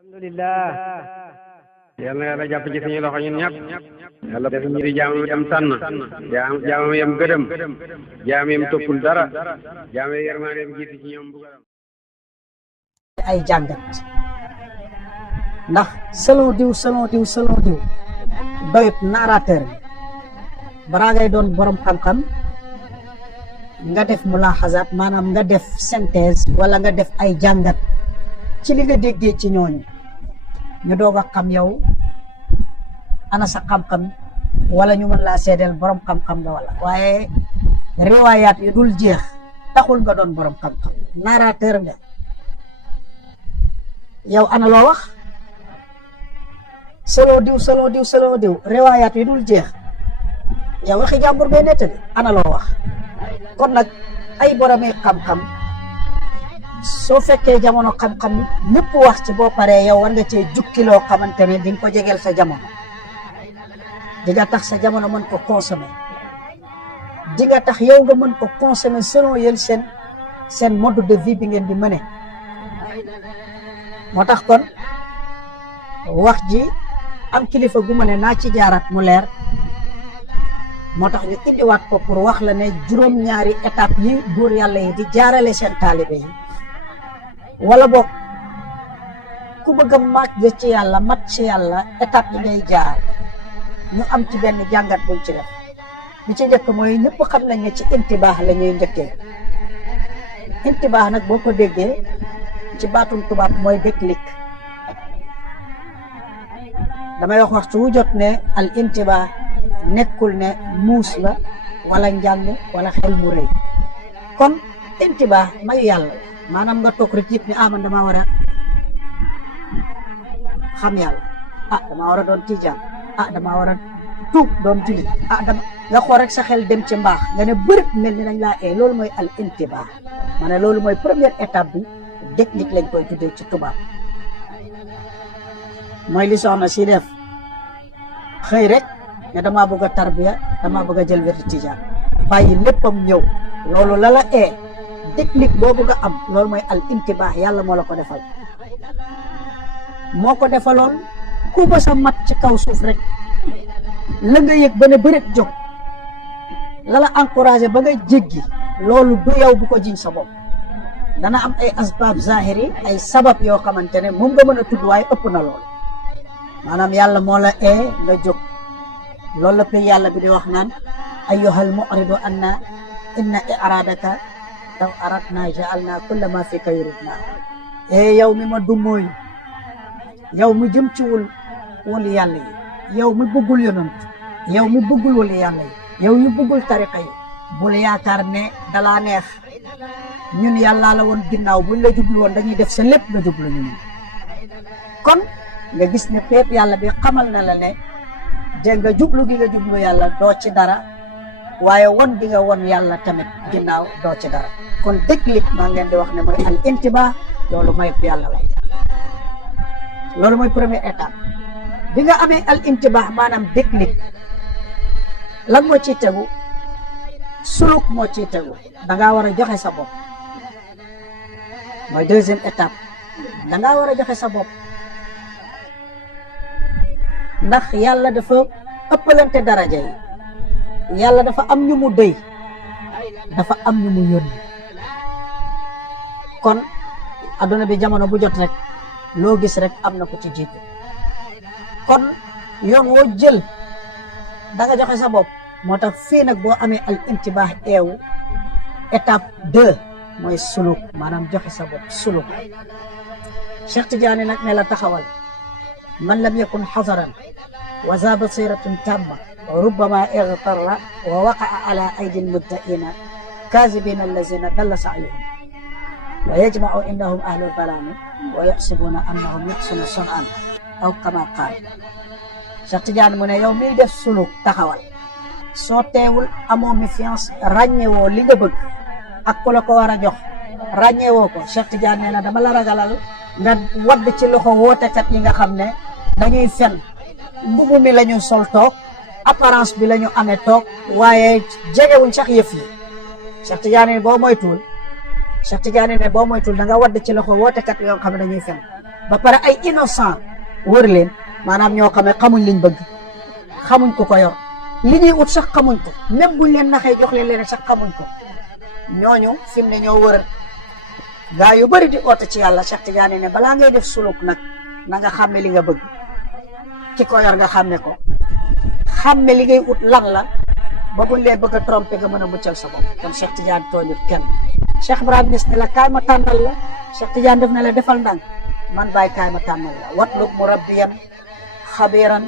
alhamdulillah yal na yàlla jàpp ci suñu loxo ñun ñëpp yàlla def ñu di jaamam yam tànn jaamam yam gëdëm jaam yam toppul dara jaam yam yërmaandeem jiitu ci ñoom bugaram ay jàngat ndax selon diw doyut narrateur bi balaa ngay doon borom xam-xam nga def mulaaxasaat maanaam nga def synthèse wala nga def ay jàngat ci li nga déggee ci ñooñu ñu doog a xam yow ana sa xam-xam wala ñu mën laa seedeel borom xam-xam nga wala waaye riwaayaat yu dul jeex taxul nga doon borom xam-xam narrateur nga yow ana loo wax solo diw riwaayaat yu dul jeex yow waxi jàmbur bee nettali ana loo wax kon nag ay boromi xam-xam soo fekkee jamono xam-xam ñëpp wax ci boo paree yow war nga cee jukki loo xamante ne di nga ko jegeel sa jamono di nga tax sa jamono mën ko consommer di nga tax yow nga mën ko consommer selon yéen seen mode de vie bi ngeen di mëne moo tax kon wax ji am kilifa gu ma ne naa ci jaaraat mu leer moo tax ñu indiwaat ko pour wax la ne juróom-ñaari étape yi góor yàlla yi di jaarale seen taalibe yi wala boog ku bëgg a màgg ci yàlla mat ci yàlla étape yi ngay jaar ñu am ci benn jàngat buñ ci def bi ci njëkk mooy ñëpp xam nañ ne ci intibaax la ñuy njëkkee intibaax nag boo ko déggee ci baatum tubaab mooy déclic damay wax waxtu wu jot ne al intibaax nekkul ne muus la wala njàng wala xel mu rëy kon intibaax mayu yàlla maanaam nga toog rek yëpp ni man damaa war a xam yàlla damaa war a doon tijaan damaa war a tuub doon julit dama nga xool rek sa xel dem ci mbaax nga ne bërëb mel ni dañ laa loolu mooy al intibaax ma ne loolu mooy première étape bi déclic lañ koy tuddee ci tubaab mooy li soxna si def xëy rek ne damaa bëgg a tarbiya damaa bëgg a jël wetu tijaan bàyyi léppam ñëw loolu la déclic boobu nga am loolu mooy al intibaax yàlla moo la ko defal moo ko defaloon ku ba sa mat ci kaw suuf rek la nga yëg ba ne bëreet jóg la encouragé ba nga jéggi loolu du yow bu ko jiñ sa bopp dana am ay asbaab zahiri ay sabab yoo xamante ne moom nga mën a tudd waaye ëpp na loolu maanaam yàlla moo la nga jóg loolu la pay yàlla bi di wax naan ayyuhal mu'ridu anna inna i'radaka law aradna ja'alna kulla ma fika yuridna yow mi ma dummóoyu yow mi jëm ci wuli yàlla yi yow mi bëggul yonant yow mi bëggul wuli yàlla yi yow yu bëggul tariqa yi bul yaakaar ne dalaa neex ñun yàllaa la woon ginnaaw buñ la jublu woon dañuy def sa lépp nga jublu ñu kon nga gis ne peep yàlla bi xamal na la ne dégg nga jublu gi nga jublu yàlla doo ci dara waaye won gi nga won yàlla tamit ginnaaw doo ci dara kon déclic maa ngeen di wax ne mooy al intibaa loolu mooy yàlla la loolu mooy première étape bi nga amee al intibaa maanaam déclic lan moo ciy tegu suluk moo ciy tegu dangaa war a joxe sa bopp mooy deuxième étape dangaa war a joxe sa bopp ndax yàlla dafa ëppalante daraja yi yàlla dafa am ñu mu dëy dafa am ñu mu yónni kon adduna bi jamono bu jot rek loo gis rek am na ko ci jiitu kon yoon woo jël da nga joxe sa bopp moo tax fii nag boo amee al intibaax eewu étape 2 mooy suluk maanaam joxe sa bopp suluk Cheikh Tidiane nag ne la taxawal man lam yakun xasaran wa za basiratun tamma ربما اغتر ووقع على أيدي المبتئين كاذبين الذين ضل سعيهم ويجمع إنهم أهل الظلام ويحسبون أنهم يحسنون صنعا أو كما قال Cheikh Tidiane mu ne yow miy def suluk taxawal soo teewul amoo méfiance ràññewoo li nga bëgg ak ku la ko war a jox ràññewoo ko Cheikh Tidiane nee na dama la ragalal nga wadd ci loxo wootekat yi nga xam ne dañuy fen mbubu mi la ñu sol toog apparence bi la ñu amee toog waaye jegewuñ sax yëf yi Cheikh Tidiane ne boo moytuwul da nga wadd ci loxo wootekat yoo xam ne dañuy fen ba pare ay innocent wër leen maanaam ñoo xam ne xamuñ liñ bëgg xamuñ ko yor li ñuy ut sax xamuñ ko même buñ leen naxee jox leen leen sax xamuñ ko ñooñu fi mu ne ñoo wër gaa yu bëri di oote ci yàlla. Cheikh Tidiane ne balaa ngay def suluk nag na nga xàmme li nga bëgg ki ko yor nga xàmme ko xàmme li ngay ut lan la ba buñ leen bëgg a trompé nga mën a muccal sa bopp. kon Cheikh Tidiane tooñut kenn. Cheikh Ibrahima Niass ne la kaay ma tànnal la Cheikh Tidiane def na la defal ndànk man bàyyi kaay ma tànnal la watlub murabbiyan xabiran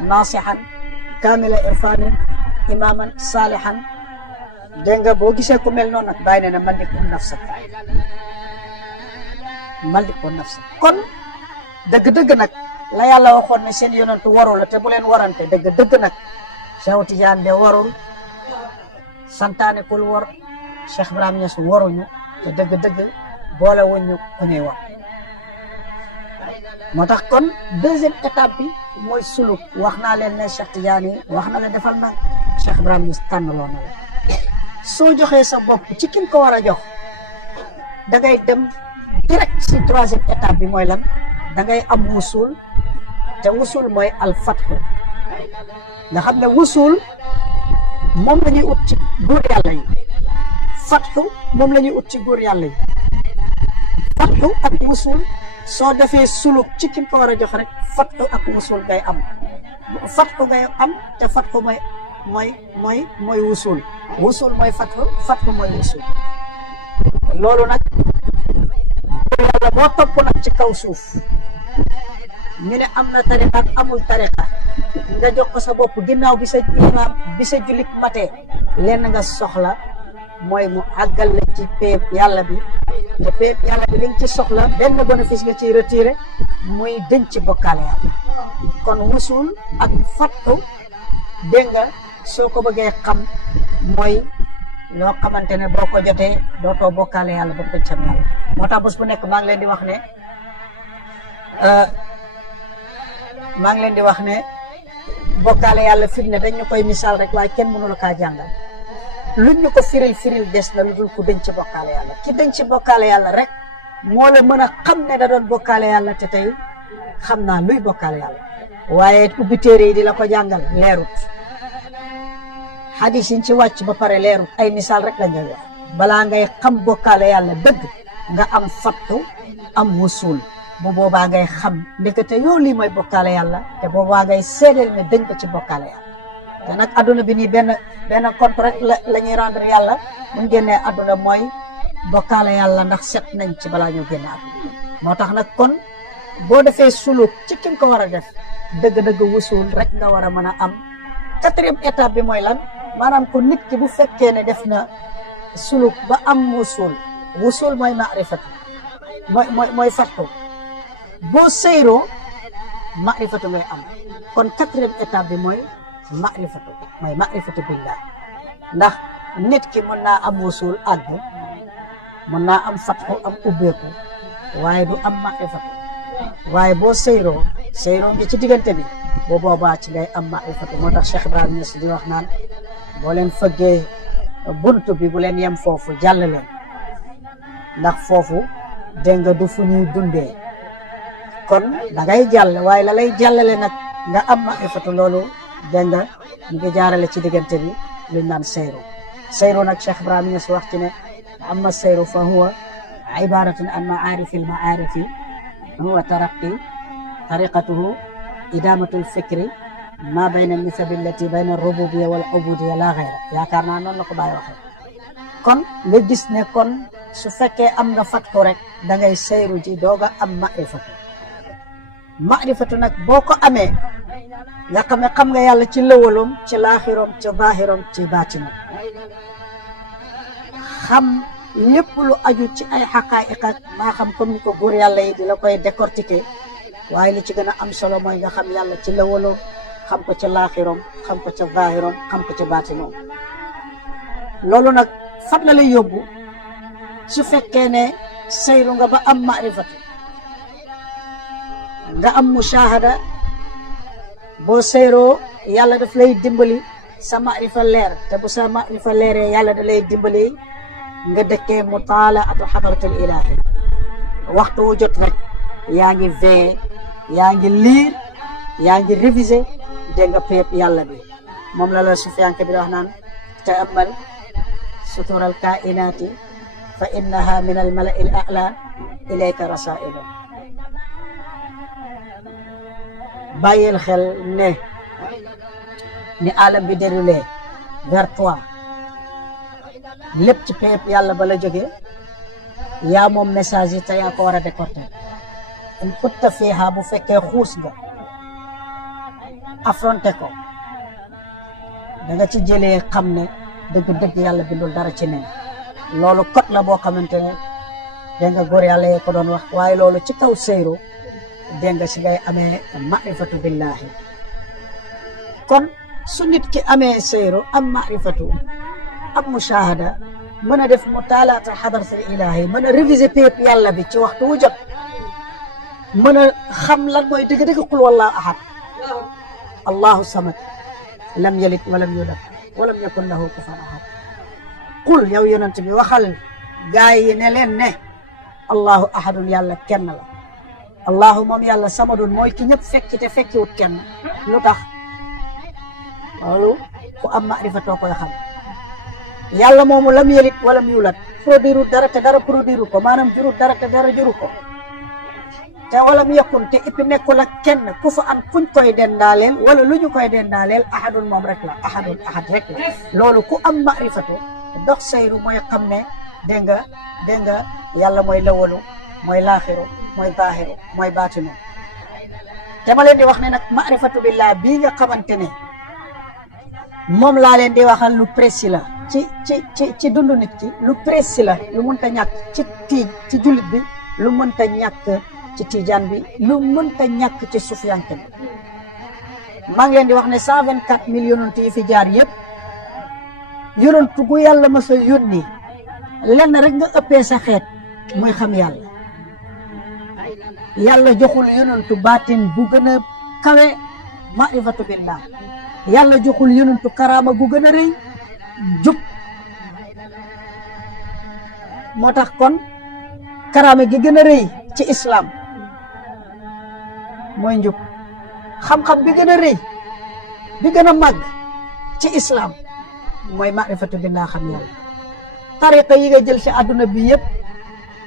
nasihan kamila irfanin imaman salihan. dégg nga boo gisee ku mel noonu nag bàyyi ne na malik nafsa kon dëgg-dëgg nag la yàlla waxoon ne seen yonantu waru la te bu leen warante dëgg-dëgg nag Cheikh Tidiane de warul santaane kul war Cheikh Ibrahima Niass waruñu te dëgg-dëgg boole wuñu ku ñuy war. moo tax kon deuxième étape bi mooy suluk wax naa leen ne Cheikh Tidiane wax na la defal na Cheikh Ibrahima Niass tànnaloo na la soo joxee sa bopp ci kin ko war a jox da ngay dem direct si troisième étape bi mooy lan da ngay am wusul te wusul mooy alfatxu nga xam ne wusul moom la ñuy ut ci góor yàlla yi fatxu moom la ñuy ut ci góor yàlla yi fatxu ak wusul soo defee suluk ci kin ko war a jox rek fatxu ak wusul ngay am fatxu ngay am te fatxu mooy wusul mooy fatxu mooy wusul. loolu nag yàlla boo topp nag ci kaw suuf ñu ne am na tariqa ak amul tariqa nga jox ko sa bopp ginnaaw bi sa imaam bi sa jullit matee lenn nga soxla mooy mu àggal la ci péeb yàlla bi te péeb yàlla bi li nga ci soxla benn bénéfice nga ciy retiré muy denc ci bokkaale yàlla. kon wusul ak fattu dégg nga soo ko bëggee xam mooy loo xamante ne boo ko jotee dootoo bokkaale yàlla ba pëccam yàlla. moo tax bés bu nekk maa ngi leen di wax ne bokkaale yàlla fi mu ne dañ ñu koy misaal rek waaye kenn mënu la kaa jàngal luñ ñu ko firil des na lu dul ku denc ci bokkaale yàlla. ki denc ci bokkaale yàlla rek moo la mën a xam ne da doon bokkaale yàlla te tey xam naa luy bokkaale yàlla waaye ubbi téere yi di la ko jàngal leerut. xadis yi ci wàcc ba pare leerut ay misaal rek la ñuy wax balaa ngay xam bokkaale yàlla dëgg nga am fattu am wusul bu boobaa ngay xam ndekete yow lii mooy bokkaale yàlla te boobaa ngay seedeel ne dañ ko ci bokkaale yàlla. te nag adduna bi nii benn compte rek la ñuy rendre yàlla buñ génnee adduna mooy bokkaale yàlla ndax set nañ ci balaa ñu génne adduna. moo tax nag kon boo defee suluk ci ki ko war a def dëgg-dëgg wusul rek nga war a mën a am. quatrième étape bi mooy lan maanaam ko nit ki bu fekkee ne def na suluk ba am wusul mooy maarifatu mooy fattu boo seyroo maarifatu ngay am. kon quatrième étape bi mooy maarifatu billah ndax nit ki mën naa am wusul àgg mën naa am fattu am ubbeeku waaye du am maarifatu waaye boo seyroo ngi ci diggante bi boo boobaa ci ngay am maarifatu. moo tax Cheikh Ibrahima Niass di wax naan boo leen fëggee bunt bi bu leen yem foofu jàll leen ndax foofu dégg nga du fu ñuy dundee kon da ngay jàll waaye la lay jàllale nag nga am maarifatu loolu dégg nga ñu ngi jaarale ci diggante bi luñ naan seyru nag Cheikh Ibrahima Niass wax ci ne amma seyru fa huwa ibaratun an maarifil maarifi huwa taraqi tariqatuhu idamatul fikri ma bayna nisabi allati bayna rububiya wal ubudiya la ghayra yaakaar naa noonu la ko bàyyi waxee. kon nga gis ne kon su fekkee am nga fattu rek da ngay seyru ji dooga am maarifatu nag boo ko amee nga xam ne xam nga yàlla ci lëwalum ci laaxirom ci baaxirom ci baatinam xam lépp lu aju ci ay xaqaa'iq maa xam comme ni ko góor yàlla yi di la koy décortiquer waaye li ci gën a am solo mooy nga xam yàlla ci lëwalum xam ko ci laaxirom xam ko ci baaxirom xam ko ci baatinom. loolu nag fan la lay yóbbu su fekkee ne seyru nga ba am maarifatu nga am mushahada boo seyroo yàlla daf lay dimbali sa maarifa leer te bu sa maarifa leeree yàlla da lay dimbali nga dëkkee mutaalaatu xadaratul ilaahi waxtu wu jot rek yaa ngi veillé yaa ngi liir yaa ngi révisé dégg nga péep yàlla bi moom la Sufyaan bi wax naan ta'ammal sutural kainaati fa innaha min al mala'i al a'la ilayka rasailu bàyyil xel ne ni alam bi déroulé vers toi lépp ci péep yàlla ba la jógee yaa moom message yi te yaa ko war a décorter in kutta fiiha bu fekkee xuus nga affronté ko da nga ci jëlee xam ne dëgg-dëgg yàlla bindul dara ci nen loolu code la boo xamante ne dégg nga góor yàlla yee ko doon wax waaye loolu ci kaw seyru dégg nga si ngay amee maarifatu billahi kon su nit ki amee seyru am maarifatu am mushahada mën a def mutaalaata xadarata ilahi mën a réviser péep yàlla bi ci waxtu wu jot mën a xam lan mooy dëgg-dëgg qul wallahu ahad allahu samad lam yalid walam yulad walam yakun lahu kufuwan ahad qul yow yonent bi waxal gaay yi ne leen ne allahu ahadun yàlla kenn la allahu moom yàlla samadun mooy ki ñëpp fekki te fekkiwut kenn lu tax loolu ku am maarifatoo koy xam yàlla moomu lam yelit walam yulat produire dara te dara produire ko maanaam jurut dara te dara juru ko te walam yakun te ippi nekkul ak kenn ku fa am kuñ koy dendaaleel wala lu ñu koy dendaaleel ahadun moom rek la ahadun ahad rek la loolu ku am maarifatu dox sayru mooy xam ne dégg nga yàlla mooy lawalu mooy laaxiru mooy zaahiru mooy baatinu te ma leen di wax ne nag maarifatu billah bii nga xamante ne moom laa leen di waxal lu précis la ci dundu nit ki lu précis la lu mënta ñàkk ci jullit bi lu mënta ñàkk ci tijaan bi lu mënta ñàkk ci sufiyanke bi maa ngi leen di wax ne 124 000 yonent yi fi jaar yëpp yonent gu yàlla mës a yónni lenn rek nga ëppee sa xeet muy xam yàlla yàlla joxul yonentu baatin bu gën a kawe maarifatu billah yàlla joxul yonentu karaama gu gën a rëy jub moo tax kon karaama gi gën a rëy ci islam mooy njub xam-xam bi gën a rëy bi gën a màgg ci islam mooy maarifatu billah xam yàlla tariqa yi nga jël ci àdduna bi yëpp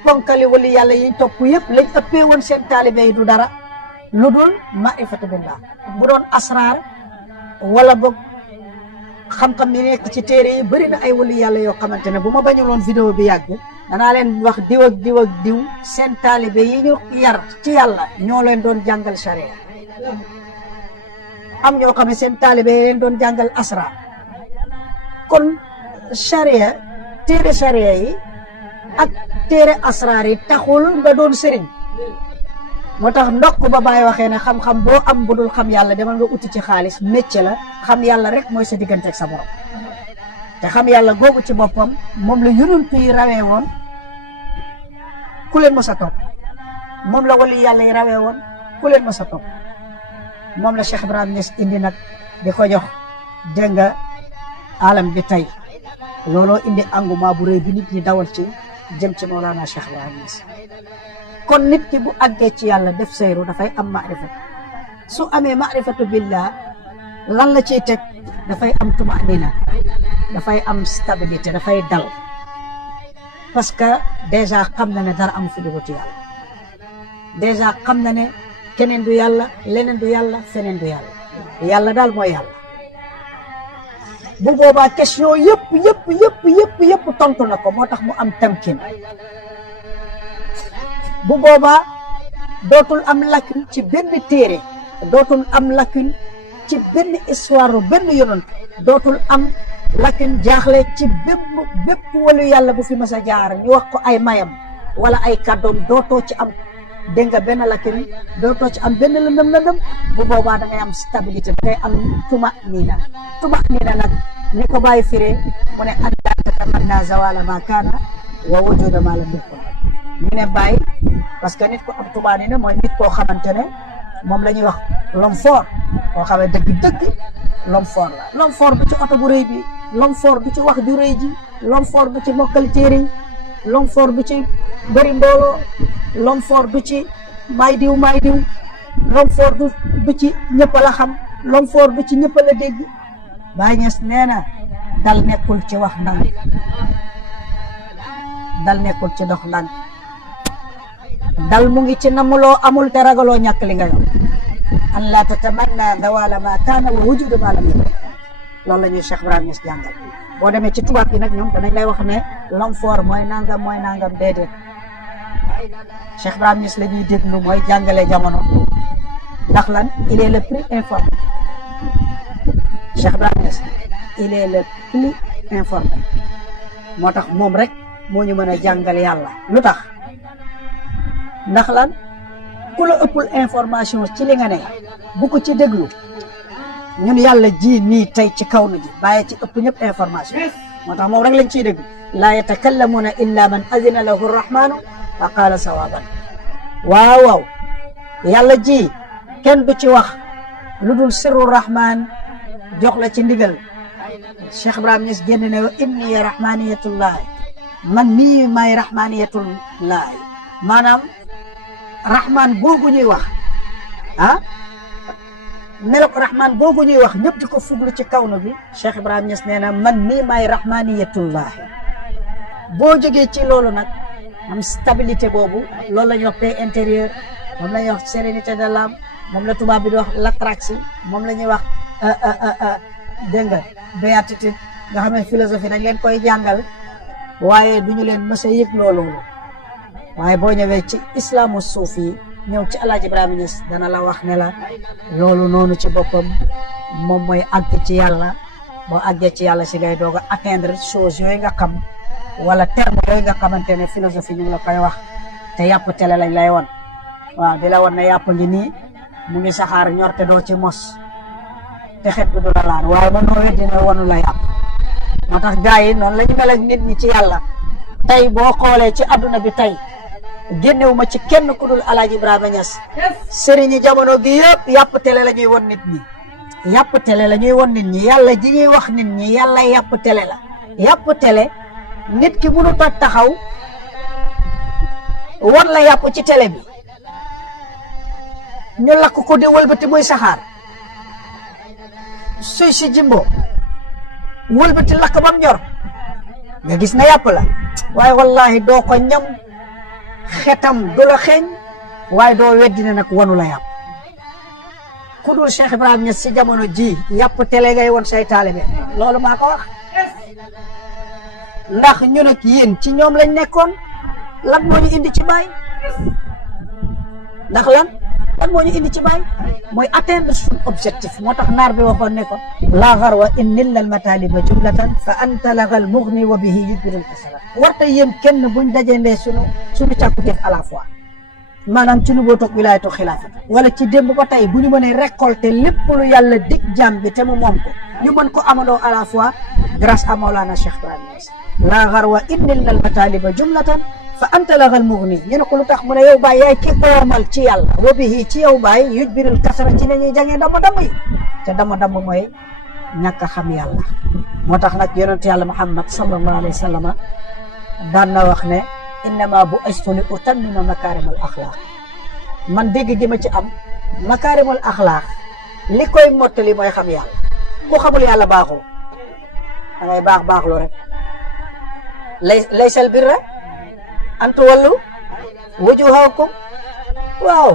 ponkali wali yàlla yiñ topp yëpp lañ ëppee woon seen taalibe yi du dara lu dul maarifatu billah bu doon asraar wala boog xam-xam ni nekk ci téere yi bëri na ay wali yàlla yoo xamante ne bu ma bañuloon vidéo bi yàgg danaa leen wax diw ak diw ak diw seen taalibe yi ñu yar ci yàlla ñoo leen doon jàngal charia am ñoo xam ne seen taalibe yi leen doon jàngal asraar kon charia téere charia yi ak téere asraar yi taxul nga doon sëriñ moo tax ndokk ba Baay waxee ne xam-xam boo am bu dul xam yàlla demal nga uti ci xaalis métier la xam yàlla rek mooy sa diggante ak sa borom te xam yàlla googu ci boppam moom la yonent yi rawee woon ku leen mës a topp moom la wali yàlla yi rawee woon ku leen mës a topp moom la Cheikh Ibrahima Niass indi nag di ko jox dégg nga alam bi tey looloo indi engouement bu rëy bi nit ñi dawal ci jëm ci Mawlana Cheikh Ibrahima Niass kon nit ki bu àggee ci yàlla def sayru dafay am maarifatu su amee maarifatu billah lan la ciy teg dafay am tumanina dafay am stabilité dafay dal parce que déjà xam na ne dara amu fi dugg ci yàlla déjà xam na ne keneen du yàlla leneen du yàlla feneen du yàlla yàlla daal mooy yàlla bu boobaa question yëpp tontu na ko moo tax mu am tamkin bu boobaa dootul am lacune ci benn téere dootul am lacune ci benn histoire benn yonent dootul am lacune jaaxle ci bépp walu yàlla bu fi mas a jaar ñu wax ko ay mayam wala ay kàddoom dootoo ci am dégg nga benn lacune dootoo ci am benn lëndëm bu boobaa da ngay am stabilité da ngay am tumanina nag ni ko bàyyi firee mu ne an laa tatamanna zawala ma kaana wa wujuda ma lam yakun ñu ne bàyyi parce que nit ko am tumanina mooy nit koo xamante ne moom la ñuy wax l'homme fort koo xamee dëgg l'homme fort la l'homme fort du ci oto bu rëy bi l'homme fort du ci wax ju rëy ji l'homme fort du ci mokkal téere yi l'homme fort du ci bëri mbooloo l'homme fort du ci may diw l'homme fort du ci ñëpp la xam, l'homme fort du ci ñëpp la dégg. Baay Ñas nee na dal nekkul ci wax ndànk, dal nekkul ci dox ndànk, dal mu ngi ci namuloo amul te ragaloo ñàkk li nga yor. an laa tatamanna zawala ma kaana wa wujuda ma lam yakun. loolu la ñuy Cheikh Ibrahima Niass jàngal. boo demee ci tubaab bi nag ñoom danañ lay wax ne l'homme fort mooy nangam déedéet. Cheikh Ibrahima Niass la ñuy déglu mooy jàngale jamono, ndax lan il est le plus informé. Cheikh Ibrahima Niass il est le plus informé, moo tax moom rek moo ñu mën a jàngal yàlla. lu tax? ndax lan ku la ëppul information ci li nga ne bu ko ci déglu. ñun yàlla ji nii tey ci kaw na ji bàyyi ci ëpp ñëpp information, moo tax moom rek lañ ciy déglu. laa yatakallamuuna illa man azina lahu rrahmanu wa qaala sawaban. waaw yàlla ji kenn du ci wax lu dul sirru rahman jox la ci ndigal. Cheikh Ibrahima Niass génn ne wa inni rahmaniyatullahi, man mii maay rahmaniyatullahi. maanaam rahman boobu ñuy wax melok rahman boobu ñuy wax ñëpp di ko fuglu ci kaw na bi. Cheikh Ibrahima Niass nee na man mii maay rahmaniyatullahi. boo jógee ci loolu nag am stabilité boobu, loolu la ñuy wax paix intérieure, moom la ñuy wax sérénité de l'âme, moom la tubaab bi di wax l'ataraxie, moom la ñuy wax dégg nga béatitude, nga xam ne philosophie dañ leen koy jàngal waaye duñu leen mës a yëg loolu. waaye boo ñëwee ci islaamu suufi ñëw ci Alaaji Ibrahima Niass dana la wax ne la loolu noonu ci boppam moom mooy àgg ci yàlla. boo àggee ci yàlla si ngay doog a atteindre choses yooyu nga xam wala terme yooyu nga xamante ne philosophie ñu ngi la koy wax te yàpp tele lañ lay won. waaw di la won ne yàpp ngi nii mu ngi saxaar ñor te doo ci mos te xet bi du la laal, waaye man noo weddi ne wonu la yàpp. moo tax gars yi noonu la ñu mel ak nit ñi ci yàlla. tey boo xoolee ci adduna bi tey génnewuma ci kenn ku dul Alaaji Ibrahima Niass. sëriñi jamono gi yëpp yàpp tele la ñuy won nit ñi. yàpp tele la ñuy won nit ñi. yàlla ji ñuy wax nit ñi yàlla yàpp tele la. yàpp tele nit ki mënut a taxaw won la yàpp ci tele bi ñu lakk ko di wëlbati muy saxaar suy si jimbo wëlbati lakk bam ñor nga gis na yàpp la, waaye wallahi doo ko ñam, xetam du la xeeñ, waaye doo weddi ne nag wanu la yàpp. ku dul Cheikh Ibrahima Niass si jamono ji yàpp tele ngay won say taalibe, loolu maa ko wax. ndax ñu nag yéen ci ñoom lañ nekkoon. lan moo ñu indi ci baay? ndax lan moo ñu indi ci baay? mooy atteindre suñu objectif. moo tax naar bi waxoon ne ko laa garwa in nilla al mataliba jumlatan fa anta lagal mughni wa bihi yujbirul kasala. warta yéen kenn buñ dajendee suñu càkkuteef à la fois, maanaam ci nuboo toog wilaayatu xilaafat wala ci démb ba tey bu ñu mënee récolter lépp lu yàlla dig jàmm bi te mu moom ko ñu mën ko amandoo à la fois grâce à Mawlana Cheikh Ibrahima Niass. laa garwa in nilla al mataliba jumlatan fa anta lagal mughni. ñu ne ko lu tax mu ne yow baay yaay ki oomal ci yàlla, wa bihi ci yow baay yujbirul kasara ci ne ñuy jàngee dama yi te dama mooy ñàkk a xam yàlla. moo tax nag yonent yàlla Muhammad sallallahu alayhi wa sallam daan na wax ne innama bu'istu li utammima makarimal axlaaq. man dégg gi ma ci am makarimal axlaaq li koy mottali mooy xam yàlla. ku xamul yàlla baaxoo, da ngay baaxlu rek. laysal birra an tuwallu wujuhakum, waaw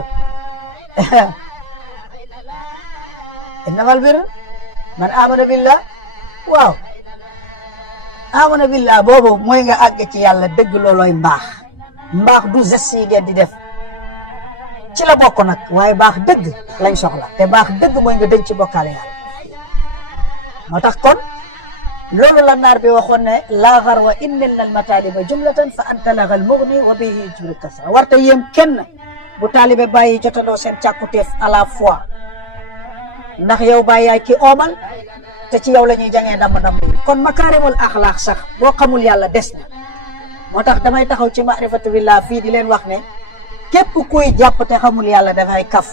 innamal birra man amana billah. waaw amana billah boobu mooy nga àgg ci yàlla dëgg, loolooy mbaax du geste yi ngeen di def ci la bokk nag, waaye baax dëgg lañ soxla, te baax dëgg mooy nga denc ci bokkaale yàlla. moo tax kon loolu la naar bi waxoon ne laa garwa in nilla al mataliba jumlatan fa anta lagal mughni wa bihi yujbirul kasra. warta yéem kenn bu taalibe bàyyi jotandoo seen càkkuteef à la fois, ndax yow bàyyi yaay ki oomal te ci yow la ñuy jàngee damm yi. kon makaarimul axlaaq sax boo xamul yàlla des na. moo tax damay taxaw ci maarifatu billah fii di leen wax ne képp kuy jàpp te xamul yàlla dafay kaf,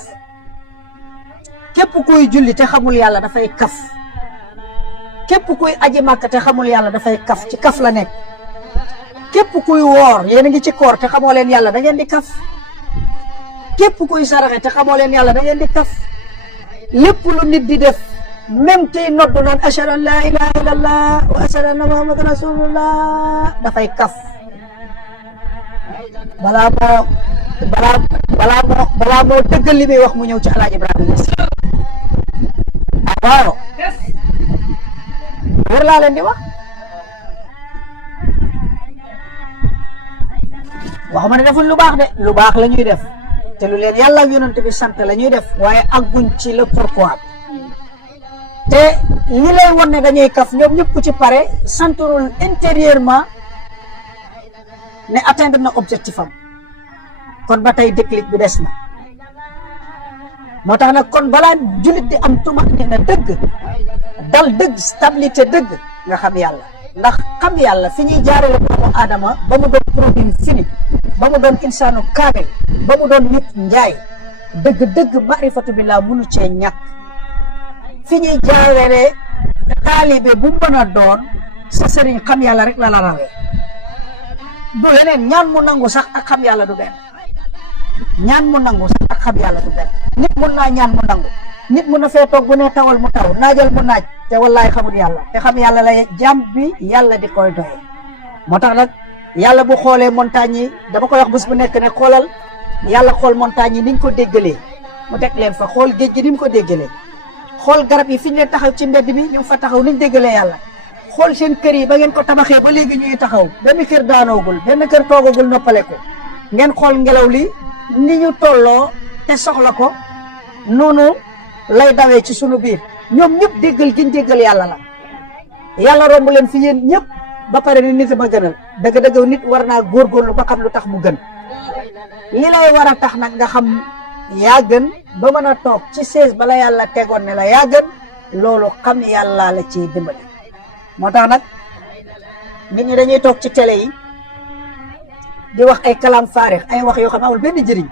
képp kuy julli te xamul yàlla dafay kaf, képp kuy aji màkk te xamul yàlla dafay kaf, ci kaf la nekk. képp kuy woor, yéen a ngi ci koor te xamoo leen yàlla da ngeen di kaf. képp kuy saraxe te xamoo leen yàlla da ngeen di kaf lépp lu nit di def même tey noddu naan ashhadu an la ilaha illallah wa ashhadu anna muhammadan rasulullah dafay kaf balaa moo dëggal li muy wax mu ñëw ci Alaaji Ibrahima Niass waaw wér laa leen di waxuma ne defuñ lu baax de lu baax la ñuy def te lu leen yàlla ak yonent bi sant la ñuy def waaye agguñ ci le pourquoi te li lay won ne dañuy kaf ñoom ñëpp ku ci pare sentirul intérieurement ne atteindre na objectif am kon ba tey déclic bi des na moo tax nag kon balaa jullit di am tumaanina dëgg dal dëgg stabilité dëgg nga xam yàlla ndax xam yàlla fi ñuy jaarale doomu aadama ba mu doon produit fini ba mu doon insaanu kaamil ba mu doon nit njaay dëgg marifatu billah munu cee ñàkk fi ñuy jaarale taalibe bu mën a doon sa sëriñ xam yàlla rek la rawee du leneen ñaan mu nangu sax ak xam yàlla du benn ñaan mu nangu sax ak xam yàlla du benn nit mun naa ñaan mu nangu nit mun na fee toog bu ne tawal mu taw naajal mu naaj te wallaay xamul yàlla te xam yàlla la jàmm bi yàlla di koy doye moo tax nag yàlla bu xoolee montagne yi dama koy wax bés bu nekk ne xoolal yàlla xool montagne yi niñ ko déggalee mu teg leen fa xool géej gi ni mu ko déggalee xool garab yi fi ñu leen taxaw ci mbedd bi ñu fa taxaw niñ déggalee yàlla xool seen kër yi ba ngeen ko tabaxee ba léegi ñuy taxaw benn kër daanoogul benn kër toogagul noppale ko ngeen xool ngelaw li ni ñu tolloo te soxla ko noonu lay dawee ci sunu biir ñoom ñëpp déggal giñ déggal yàlla la yàlla romb leen fi yéen ñëpp ba pare ni nit ma gënal dëgg-dëgg nit war naa góorgóorlu ba xam lu tax mu gën li lay war a tax nag nga xam yaa gën ba mën a toog ci sees bala yàlla tegoon ne la yaa gën loolu xam yàlla la ciy dimbali moo tax nag nit ñi dañuy toog ci télé yi di wax ay kalam faarix ay wax yoo xam amul benn njëriñ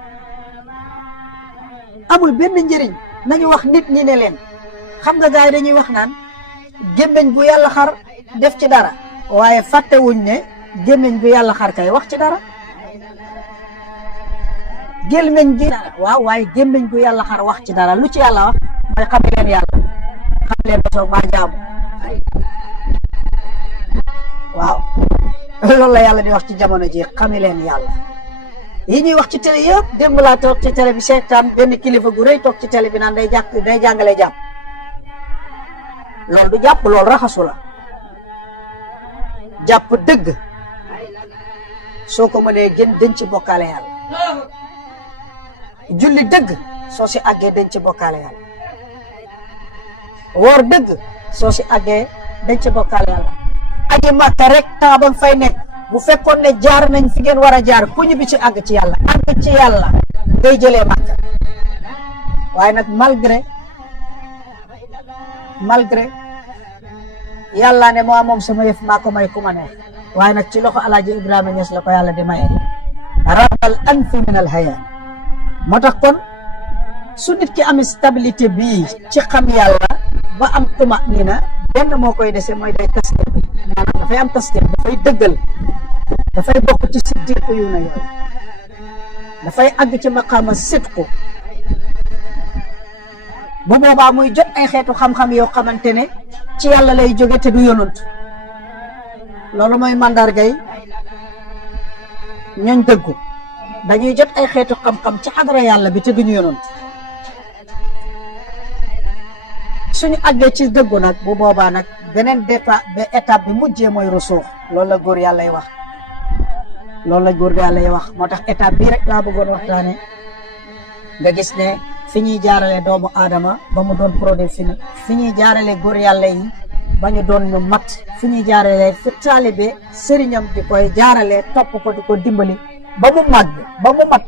amul benn njëriñ nañu wax nit ñi ne leen xam nga gars yi dañuy wax naan gémmiñ bu yàlla xar def ci dara waaye fàttewuñ ne gémmiñ bu yàlla xar kay wax ci dara gémmiñ gi waaw waaye gémmiñ bu yàlla xar wax ci dara lu ci yàlla wax mooy xame leen yàlla xam leen ba soog maa jaamu waaw loolu la yàlla di wax ci jamono ji xame leen yàlla yi ñuy wax ci télé yëpp démb laa toog ci télé bi seetaan benn kilifa gu rëy toog ci télé bi naan day jàngale jàpp loolu du jàpp loolu raxasu la jàpp dëgg soo ko mënee gën dañ ci bokkaale yàlla julli dëgg soo si àggee dañ ci bokkaale yàlla woor dëgg soo si àggee dañ ci bokkaale yàlla aji màkka rek temps ba fay nekk bu fekkoon ne jaar nañ fi ngeen war a jaar ku ñibbi ci àgg ci yàlla ngay jëlee màkka waaye nag malgré yàlla ne moo moom sama yëf maa ko may ku ma neex waaye nag ci loxo Alaaji Ibrahima Niass la ko yàlla di maye rabal anfi min al haya moo tax kon su nit ki am stabilité bii ci xam yàlla ba am tumanina benn moo koy dese mooy day tasdiq maanaam dafay am tasdiq dafay dëggal dafay bokk ci siddiqu yu na yooyu dafay àgg ci maqaama sidqu bu boobaa muy jot ay xeetu xam-xam yoo xamante ne ci yàlla lay jóge te du yonant loolu mooy mandargay ñooñ dëggu dañuy jot ay xeetu xam-xam ci xadara yàlla bi te duñu yonant suñu àggee ci dëggu nag bu boobaa nag beneen étape bi mujjee mooy rusuux loolu la góor yàlla wax moo tax étape bii rek laa bëggoon waxtaane nga gis ne fi ñuy jaarale doomu aadama ba mu doon produit fini fi ñuy jaarale góor yàlla yi ba ñu doon ñu mat fi ñuy jaarale fi taalibe sëriñam di koy jaarale topp ko di ko dimbali ba mu màgg ba mu mat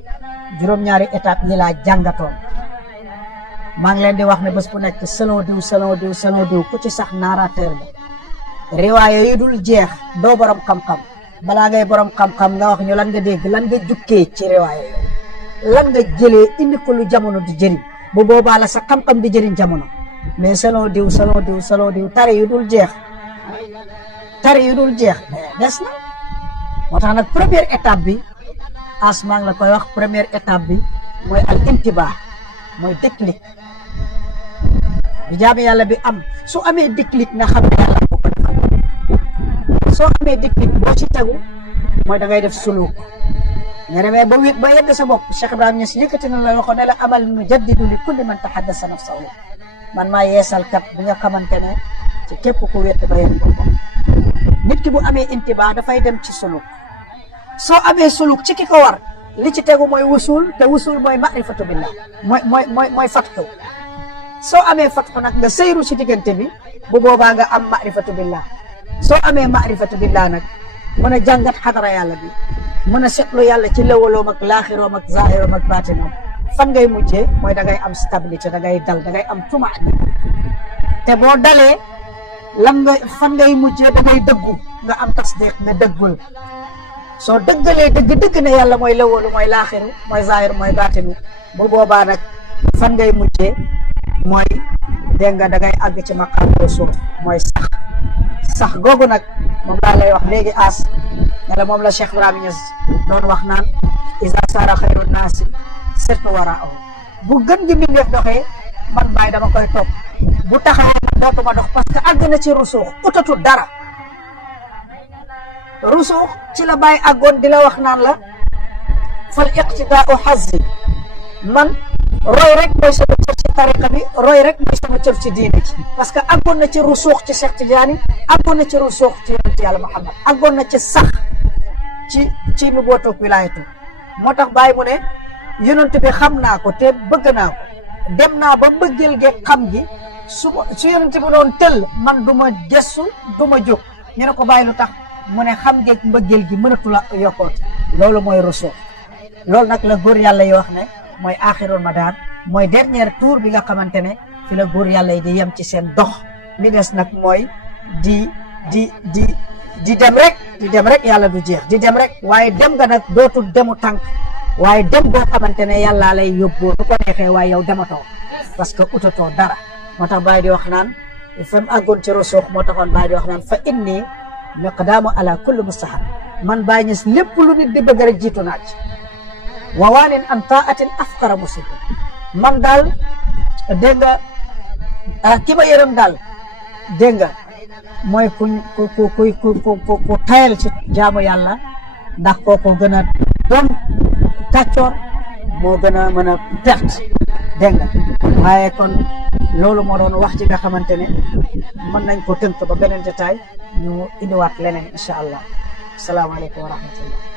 juróom-ñaari étape yi laa jàngatoon maa ngi leen di wax ne bés bu nekk selon diw ku ci sax narrateur bi riwaaya yi dul jeex doo borom xam-xam balaa ngay borom xam-xam nga wax ñu lan nga dégg lan nga jukkee ci riwaaya lan nga jëlee indi ko lu jamono di jëriñ bu boobaa la sa xam-xam di jëriñ jamono mais selon diw tari yu dul jeex des na moo tax nag première étape bi asmaa la koy wax première étape bi mooy al intibah mooy déclic bi jaami yàlla bi am su amee déclic na xam ne yàlla moo ko defal soo amee déclic boo ci tegu mooy da ngay def suluk nga demee ba wét ba yedd sa bopp Cheikh Ibrahima Niass yëkkati na la waxoon ne la amal nu jaddidu li kulli man tahaddasa nafsahu man maa yeesal kat bi nga xamante ne ci képp ku wét ba yedd ko nit ki bu amee intibaa dafay dem ci suluk soo amee suluk ci ki ko war li ci tegu mooy wusul te wusul mooy maarifatu billah mooy fatxu soo amee fatxu nag nga sëyru ci diggante bi bu boobaa nga am maarifatu billah soo amee maarifatu billah nag mën a jàngat xadara yàlla bi mën a seetlu yàlla ci lewaloom ak laaxiroom ak zaahiroom ak baatinoom fan ngay mujjee mooy da ngay am stabilité da ngay dal da ngay am tumaani te boo dalee fan ngay mujjee da ngay dëggu nga am tasdiq ne dëggul soo dëggalee dëgg ne yàlla mooy lewalu mooy laaxiru mooy zaahir mooy baatinu bu boobaa nag fan ngay mujjee mooy dégg nga da ngay àgg ci maqaam suuf mooy sax googu nag moom laa lay wax léegi as ne la moom la Cheikh Ibrahima Niass doon wax naan isa sara xayru naasi sirtu waraahu bu gën gi mbindeef doxee man Baay dama koy topp bu taxawee man dootuma dox parce que àgg na ci rusuux utatul dara rusuux ci la Baay àggoon di la wax naan la fal iqtidaau xazzi man roy rek mooy sama cër ci tariqa bi roy rek mooy sama cër ci diine ji parce que àggoon na ci rusuux ci Cheikh Tidiane àggoon na ci rusuux ci yonent yàlla Muhammad àggoon na ci sax ci nu bootoog wilaayatu moo tax Baay mu ne yonent bi xam naa ko te bëgg naa ko dem naa ba bëggeel ge xam gi su yonent bi doon tëll man du ma gëstu du ma jóg ñu ne ko Baay lu tax mu ne xam geeg mbëggeel gi mënatu la yokkoot loolu mooy rusuux loolu nag la góor yàlla yi wax ne mooy axirul madaan mooy dernier tour bi nga xamante ne fi la góor yàlla yi di yem ci seen dox li des nag mooy di dem rek yàlla du jeex di dem rek waaye dem nga nag dootul demu tànk waaye dem boo xamante ne yàllaa lay yóbboo nu ko neexee waaye yow dematoo parce que utatoo dara moo tax Baay di wax naan fa mu àggoon ci rusuux moo taxoon Baay di wax naan fa inni miqdaamu ala kulli mustahab man Baay Ñas lépp lu nit di bëgg rek jiitu naa ci wawaanin an taatin afqara musib man daal dégg nga ki ma yërëm daal dégg nga mooy ku tayal ci jaamu yàlla ndax kooku gën a doon kàccoor moo gën a mën a perte dégg nga waaye kon loolu moo doon wax ci nga xamante ne mën nañ ko tënk ba beneen détail ñu indiwaat leneen incha allah asalaamaaleykum wa rahmatullah